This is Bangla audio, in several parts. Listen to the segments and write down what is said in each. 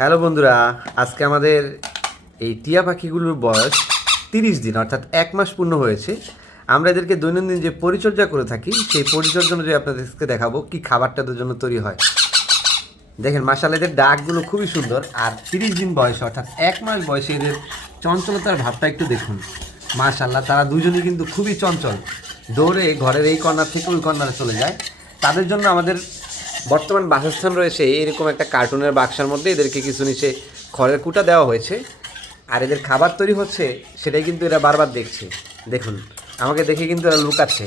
হ্যালো বন্ধুরা, আজকে আমাদের এই টিয়া পাখিগুলোর বয়স 30 দিন অর্থাৎ 1 মাস পূর্ণ হয়েছে। আমরা এদেরকে দৈনন্দিন যে পরিচর্যা করে থাকি সেই পরিচর্যা অনুযায়ী আপনাদেরকে দেখাবো কি খাবারটা এদের জন্য তৈরি হয়। দেখেন মাশাআল্লাহ, এদের ডাকগুলো খুবই সুন্দর। আর 30 দিন বয়সে অর্থাৎ 1 মাস বয়সে এদের চঞ্চলতার ভাবটা একটু দেখুন। মাশাআল্লাহ, তারা দুজনই কিন্তু খুবই চঞ্চল, দৌড়ে ঘরের এই কর্নার থেকে ওই কর্নারে চলে যায়। তাদের জন্য আমাদের বর্তমান বাসস্থান রয়েছে এরকম একটা কার্টুনের বাক্সার মধ্যে। এদেরকে কিছু নিচে খড়ের কুটা দেওয়া হয়েছে, আর এদের খাবার তৈরি হচ্ছে সেটাই কিন্তু এরা বারবার দেখছে। দেখুন, আমাকে দেখে কিন্তু এরা লুকাচ্ছে,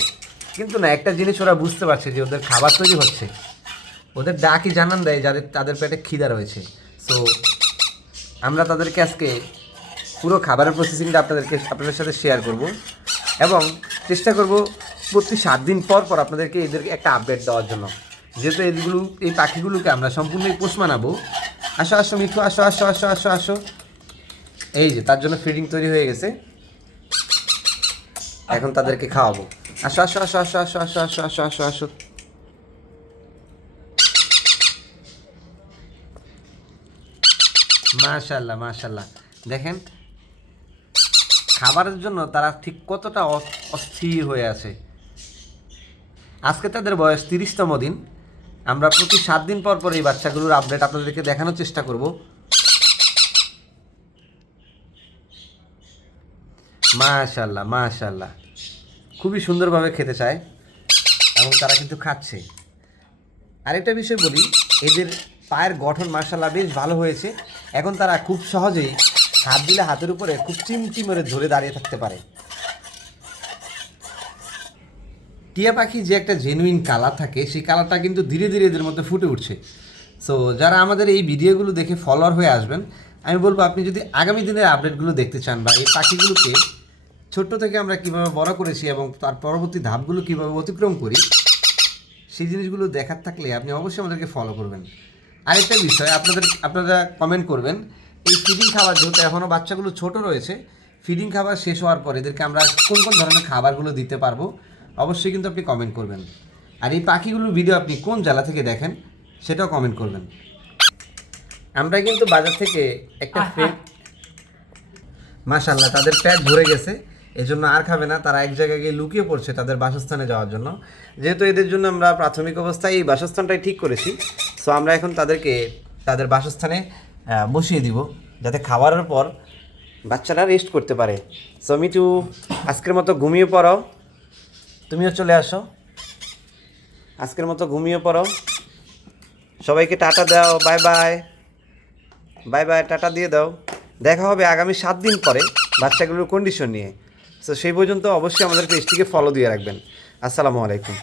কিন্তু না, একটা জিনিস ওরা বুঝতে পারছে যে ওদের খাবার তৈরি হচ্ছে। ওদের ডাকই জানান দেয় যাদের তাদের পেটে খিদা রয়েছে। সো আমরা তাদেরকে আজকে পুরো খাবারের প্রসেসিংটা আপনাদের সাথে শেয়ার করব, এবং চেষ্টা করব প্রতি 7 দিন পর পর আপনাদেরকে এদেরকে একটা আপডেট দেওয়ার জন্য। যেহেতু এই পাখিগুলোকে আমরা সম্পূর্ণই পোষ মানাবো। আসো আসো মিঠু, আসো আসো আসো আসো আসো। এই যে তার জন্য ফিডিং তৈরি হয়ে গেছে, এখন তাদেরকে খাওয়াবো। আসো আসো আসো আসো আসো আসো আসো আসো আসো আসো। মাশাআল্লাহ মাশাআল্লাহ, দেখেন খাবারের জন্য তারা ঠিক কতটা অস্থির হয়ে আছে। আজকে তাদের বয়স 30তম দিন। আমরা প্রতি 7 দিন পর পর এই বাচ্চাগুলোর আপডেট আপনাদেরকে দেখানোর চেষ্টা করব। মাশাআল্লাহ মাশাআল্লাহ, খুবই সুন্দরভাবে খেতে চায় এবং তারা কিন্তু খাচ্ছে। আরেকটা বিষয় বলি, এদের পায়ের গঠন মাশাআল্লাহ বেশ ভালো হয়েছে। এখন তারা খুব সহজেই হাত দিলে হাতের উপরে খুব চিমটি মেরে ধরে দাঁড়িয়ে থাকতে পারে। টিয়া পাখি যে একটা জেনুইন কালার থাকে, সেই কালারটা কিন্তু ধীরে ধীরে এদের মধ্যে ফুটে উঠছে। সো যারা আমাদের এই ভিডিওগুলো দেখে ফলোয়ার হয়ে আসবেন, আমি বলবো আপনি যদি আগামী দিনের আপডেটগুলো দেখতে চান বা এই পাখিগুলোকে ছোট্ট থেকে আমরা কীভাবে বড় করেছি এবং তার পরবর্তী ধাপগুলো কীভাবে অতিক্রম করি, সেই জিনিসগুলো দেখার থাকলে আপনি অবশ্যই আমাদেরকে ফলো করবেন। আরেকটা বিষয়, আপনারা কমেন্ট করবেন এই ফিডিং খাবার, যেহেতু এখনও বাচ্চাগুলো ছোট রয়েছে, ফিডিং খাবার শেষ হওয়ার পর এদেরকে আমরা কোন কোন ধরনের খাবারগুলো দিতে পারবো, অবশ্যই কিন্তু আপনি কমেন্ট করবেন। আর এই পাখিগুলোর ভিডিও আপনি কোন জেলা থেকে দেখেন সেটাও কমেন্ট করবেন। আমরা কিন্তু বাজার থেকে একটা মাশাআল্লাহ, তাদের পেট ভরে গেছে, এই জন্য আর খাবে না। তারা এক জায়গায় গিয়ে লুকিয়ে পড়ছে তাদের বাসস্থানে যাওয়ার জন্য। যেহেতু এদের জন্য আমরা প্রাথমিক অবস্থায় এই বাসস্থানটাই ঠিক করেছি, সো আমরা এখন তাদেরকে তাদের বাসস্থানে বসিয়ে দিব, যাতে খাবারের পর বাচ্চারা রেস্ট করতে পারে। সো মিটু, আজকের মতো ঘুমিয়ে পড়ো, তুমিও চলে আসো, আজকের মতো ঘুমিয়ে পড়ো। সবাইকে টাটা দাও, bye bye, bye bye, tata দিয়ে দাও। দেখা হবে আগামী 7 দিন পরে বাচ্চাগুলোর কন্ডিশন নিয়ে। সো সেই পর্যন্ত অবশ্যই আমাদের পেজটিকে ফলো দিয়ে রাখবেন। আসসালামু আলাইকুম।